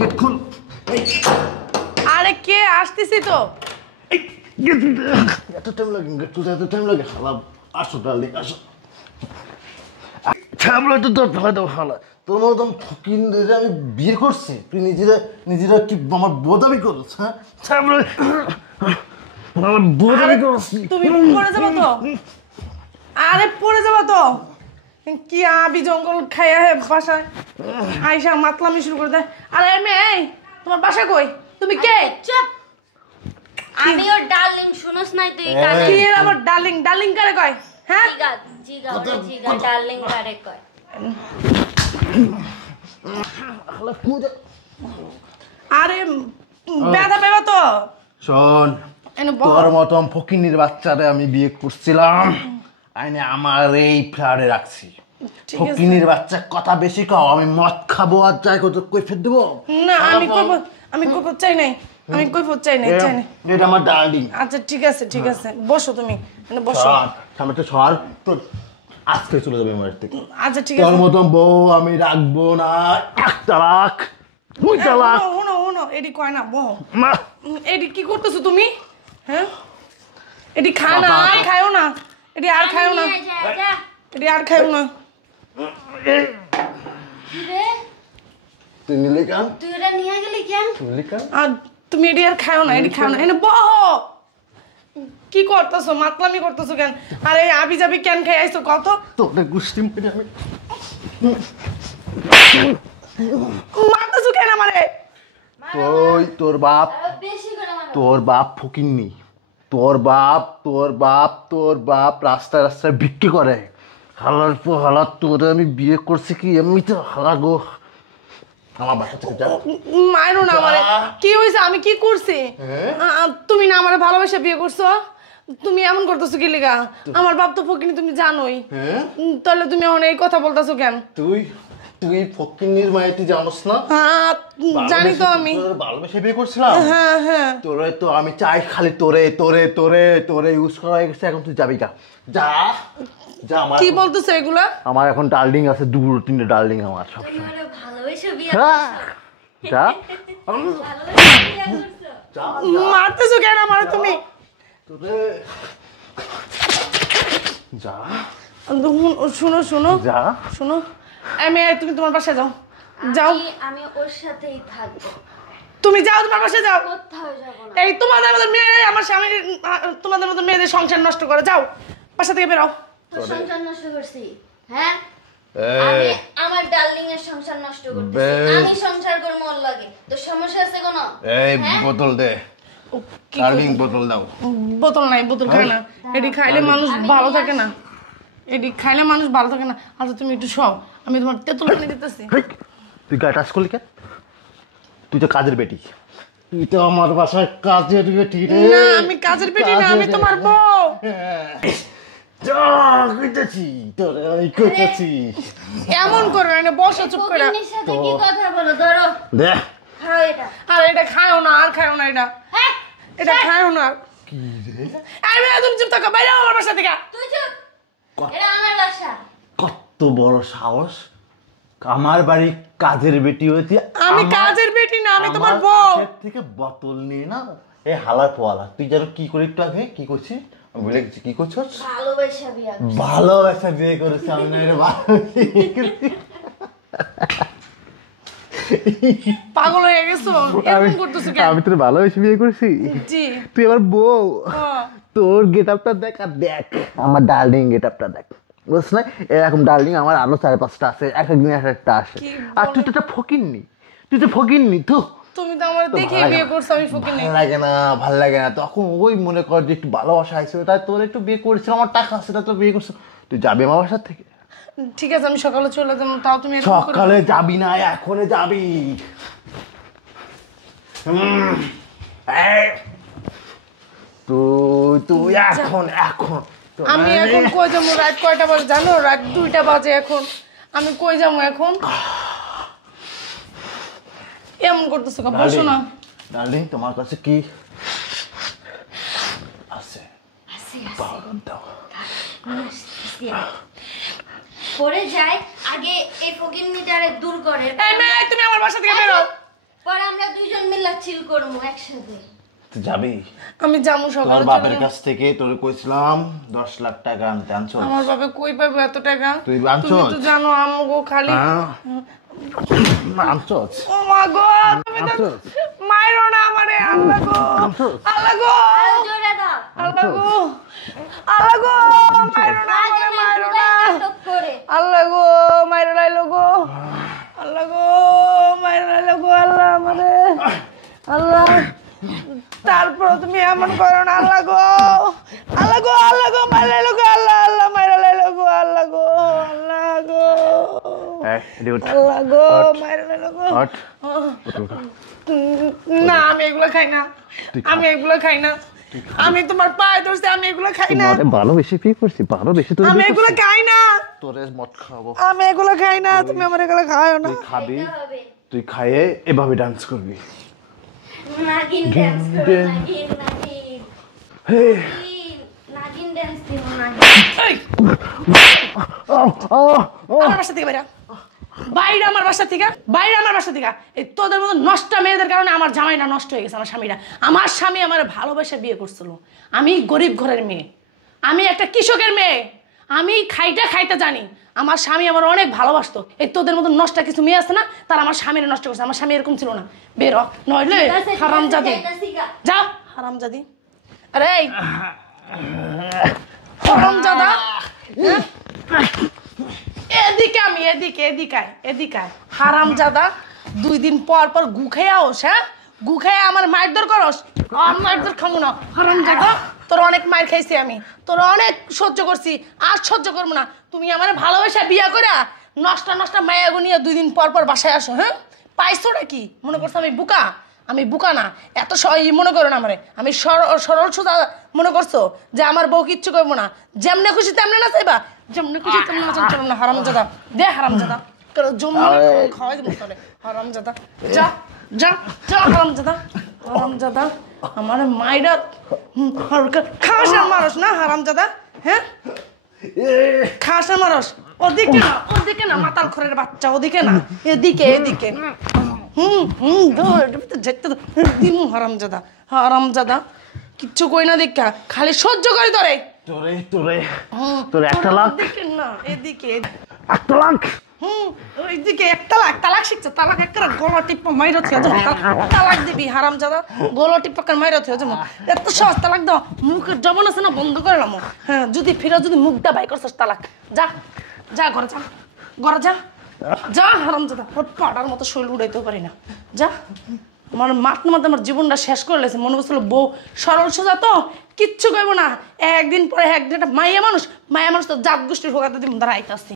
Gate খুল। আরে কে আসতেছি তো। এত টাইম লাগে গেট খুলতে, এত টাইম লাগে? হালা আসো ডার্লিং আসো। ছাবলা তো তোর ফেলা দাও হালা। তোর মতন ফকিন আমি বিয়ে করছি, তুই নিজেরা কি আমার বোধাবি করছ? হ্যাঁ ছাবলা বোধাবি করছ। তুমি পড়ে যাবো তো। আরে পড়ে যাবো তো। কি আবি জঙ্গল খাইয়া হে বাসায় আইসা মাতলামি শুরু করে দেয়। আরে মেয়ে তোমার বাসা কই? তুমি কে? চুপ। আমি ওর ডার্লিং শুনস নাই তুই কানে? কি এর আবার ডার্লিং? ডার্লিং কারে কয়? হ্যাঁ জিগা ডার্লিং কারে কয়? আরে ব্যথা পেবা তো। শোন, তোর মতন ফকিনির বাচ্চারে আমি বিয়ে করছিলাম, আইনে আমার এই ফ্ল্যাটে রাখছি। ফকিনির বাচ্চা কথা বেশি কও, আমি মদ খাবো আর যাই কত কৈফিয়ত দেব না। আমি কৈফিয়ত চাই নাই, আমি কৈফিয়ত চাই নাই। এটা আমার ডার্লিং। আচ্ছা ঠিক আছে ঠিক আছে, বসো তুমি বসো। সামনে তো সর, তোর আজকে চলে যাবে আমার থেকে। আচ্ছা ঠিক আছে। তোর মতন বউ আমি রাখবো না। একটা লাখ দুইটা লাখ। শোনো এডি কয় না বউ। এডি কি করতেছো তুমি? হ্যাঁ এডি খায় না, আর খায়ও না। এডি আর খায়ও না, এডি আর খায়ও না। তুই নিলে কেন? তুই ওটা নিয়ে গেলি কেন? আর তুমি এডি আর খায়ও না, এডি খায়ও না। এনে বহ। কি করতেছো? মাতলামি করতেছো কেন? আরে আবি যাবি কেন খাই আইছো কত? তোদের গুষ্টি মেরে আমি মারতেছো কেন আমারে? তোর বাপ বেশি করে মারো। তোর বাপ ফকিন্নি। তোর বাপ রাস্তায় রাস্তায় বিক্রি করে। হালার পর হালার তোরে আমি বিয়ে করছি কি এমনিতে হালা গো। আমার বাসা থেকে যা। মারো না আমারে। কি হইছে? আমি কি করছি? তুমি না আমারে ভালোবাসা বিয়ে করছো? তুমি এমন করতেছো কি লিগা? আমার বাপ তো ফকিনি, তুমি জানোই। তাহলে তুমি এখন এই কথা বলতেছো কেন? তুই ফকিন্নির মায়ের তুই জানোস না? জানি তো আমি। ভালোবেসে বিয়ে করছিলাম। হ্যাঁ তোরে তো আমি চাই খালি তোরে ইউজ করা হয়ে গেছে। এখন তুই যাবি যা। আমার কি বলতেছো এগুলা? আমার এখন ডার্লিং আছে, 2-3টে ডার্লিং আমার সব। তুমি ওরে ভালোবেসে বিয়ে যা মারতেছো কেন আমারে তুমি? যা শুনো যা। শুনো তুমি তোমার বাসায় যাও। আমি ওর সাথেই থাকবো। তুমি যাও, তোমার বাসায় যাও। কোথাও যাব না। এই তোমাদের মতো মেয়ে আমার স্বামী, তোমাদের মতো মেয়েদের সংসার নষ্ট করে। যাও বাসা থেকে বেরো। তোর সংসার নষ্ট করছি? হ্যাঁ আমি আমার ডার্লিং এর সংসার নষ্ট করতেছি। আমি সংসার করে মন লাগে। তোর সমস্যা আছে কোনো? এই বোতল দে ডার্লিং, বোতল দাও। বোতল নাই, বোতল খায় না। এটি খাইলে মানুষ ভালো থাকে না। আচ্ছা তুমি একটু সব, আমি তোমার তেঁতুল পানি দিতেছি। তুই গায়ে টাচ করলি কেন? তুই তো কাজের বেটি। তুই তো আমার বাসায় কাজের বেটি রে। না আমি কাজের বেটি না, আমি তোমার বউ। এমন করো না, বসো চুপ করে। ফকিন্নির সাথে কি কথা বলো? ধরো দে। খাও এটা। আর এটা খায়ও না, আর খায়ও না। এটা খায়ও না। কি রে? আমি তুমি চুপ থাকো, বাইরে আমার বাসা থেকে। তুই চুপ। এটা আমার বাসা। কত বড় সাহস! আমার বাড়ি কাজের বেটি হয়েছে। আমি কাজের বেটি না, আমি তোমার বউ। থেকে বোতল নিয়ে না এই হালার পোয়ালা। তুই যেন কি করি একটু আগে কি করছিস? আমি বলে গেছি কি করছিস? ভালোবাসা বিয়ে করেছি আমি না রে। পাগল হয়ে গেছো? এরকম করতেছো কেন? আমি তোর ভালোবেসে বিয়ে করছি। জি তুই আমার বউ। তোর গেটআপটা দেখ আর দেখ আমার ডার্লিং গেটআপটা দেখ। বুঝছ না? এরকম ডার্লিং আমার আরো 4-5টা আছে, একদিন একটা আসে। আর তুই তো একটা ফকিন্নি, তো তুমি তো আমার দেখে বিয়ে করছো, আমি ফকিন্নি। ভালো লাগে না তখন ওই মনে কর যে একটু ভালোবাসা আইছিল, তাই তোর একটু বিয়ে করেছিল। আমার টাকা আছে তো বিয়ে করছো। তুই যাবি আমার বাসার থেকে? ঠিক আছে আমি সকালে চলে যাবো। তাও তুমি সকালে যাবি না, এখনই যাবি। তুই এখন আমি এখন কই যাবো? রাত কয়টা বাজে জানো? রাত 2টা বাজে এখন। আমি কই যাবো এখন? এমন করতেছো কেন? বসো না। ডার্লিং তোমার কাছে কি আছে? পরে যায় আগে এই ফকিন্নিটারে দূর করে। এই মেয়ে তুমি আমার বাসা থেকে বেরো। চিল করবো একসাথে। তুই যাবি? আমি যাবো তোর সকালে। বাপের কাছ থেকে তোর কইছিলাম 10 লাখ টাকা আনতে, আনছো? আমার বাবা কই পাবে এত টাকা? তুই আনছো? তুমি তো জানো আমগো খালি আনছো? ও মা গো, তুমি তো মাইরো না আমারে। আল্লাহ গো, আল্লাহ গো, আরো জোরে দাও। আল্লাহ গো, আল্লাহ গো, মাইরো না আমারে, মাইরো না। নাটক করে আল্লাহ গো, মাইরো লাইলো গো, আল্লাহ গো, মাইরো লাইলো গো, আল্লাহ আমারে, আল্লাহ। তারপর তুমি এমন করো না। আল্লাহ গো, আল্লাহ গো, আল্লাহ গো, মাইরো লাইলো গো, আল্লাহ, আল্লাহ, মাইরো লাইলো গো, আল্লাহ গো, আল্লাহ গো, আল্লাহ গো, মাইরো লাইলো গো। না, আমি এগুলো খাই না, আমি এগুলো খাই না। আমি তোমার পায়ে ধরছি, আমি এগুলো খাই না। ভালোবেসে বিয়ে করছি, ভালোবেসে তোর আমি এগুলো খাই না, তোরে মদ খাবো। আমি এগুলো খাই না। তুমি আমার এগুলো খাওয়াও না। তুই খাবি, খেতে হবে। তুই খাইয়ে এভাবে ডান্স করবি। নাগিন ড্যান্স করো, নাগিন, নাগিন। হে নাগিন ড্যান্স দিও, নাগিন। এই, আমার বাসা থেকে বাইরে বাইরে, আমার বাসা থেকে বাইরে, আমার বাসা থেকে। এই তোদের মতো নষ্ট মেয়েদের কারণে আমার জামাইটা নষ্ট হয়ে গেছে। আমার স্বামীরা, আমার স্বামী আমার ভালোবাসা বিয়ে করছিল। আমি গরিব ঘরের মেয়ে, আমি একটা কৃষকের মেয়ে, আমি খাইতে জানি। আমার স্বামী আমার অনেক ভালোবাসতো। এই তোদের মতো নষ্ট কিছু মেয়ে আছে না, তারা আমার স্বামীর নষ্ট করছে। আমার স্বামী এরকম ছিল না। বের হ, নইলে হারামজাদি, যাও হারামজাদি। আরে এই হারামজাদা, এদিকে আমি, এদিকে এদিকে এদিকে হারামজাদা। 2 দিন পর পর গু খেয়ে আস। হ্যাঁ, গু খেয়ে আমার মারধর করস। আর মারধর খাবো না হারামজাদা। তোর অনেক মার খাইছি আমি, তোর অনেক সহ্য করছি, আর সহ্য করবো না। তুমি আমার ভালোবাসা বিয়া করে নষ্ট নষ্ট মায়াগো নিয়ে 2 দিন পর পর বাসায় আসো। হ্যাঁ, পাইছোটা কি মনে করছো? আমি বুকা? আমি বুকা না, এত মনে করো না আমারে। আমি সরল সোজা মনে করছো যে আমার বউ কিচ্ছু করবো না, যেমনে খুশি তেমনে না চাইবা, যেমনে খুশি তেমনে না চলো না। হারামজাদা দে, হারামজাদা খাওয়াই দেবো তোরে। হারামজাদা যা যা যা, হারামজাদা, হারামজাদা আমার মাইরা খাস আর মারস না হারামজাদা। হ্যাঁ, খাস আর মারস। ওদিকে না, ওদিকে না, মাতাল খরের বাচ্চা, ওদিকে না, এদিকে এদিকে। হারামজাদা, হারামজাদা কিচ্ছু কই না দেখা, খালি সহ্য করি তোরে। তোরে তোরে তোরে 1 লাখ না, এদিকে 1 লাখ। ওইদিকে 1 লাখ। তালাক শিখছে, তালাক একটা গলা টিপ্পা মাইরা থিয়া যাবো। তালাক দিবি হারামজাদা, গলা টিপ্পা মাইরা থিয়া যাবো। এত সহজ তালাক দাও, মুখের জবান আছে না বন্ধ করে নামো। হ্যাঁ, যদি ফিরে যদি মুখটা বাই করছিস তালাক, যা যা ঘরে যা, ঘরে যা যা হারামজাদা। ওর পাড়ার মতো শরীর উড়াইতেও পারি না। যা, আমার মাথার মধ্যে আমার জীবনটা শেষ করে লেছে। মনে করছিল বউ সরল সোজা তো কিচ্ছু করবো না। একদিন পরে একদিন একটা মায়া মানুষ তো জাত গোষ্ঠীর হোকাতে দিন ধরা আইতাছি।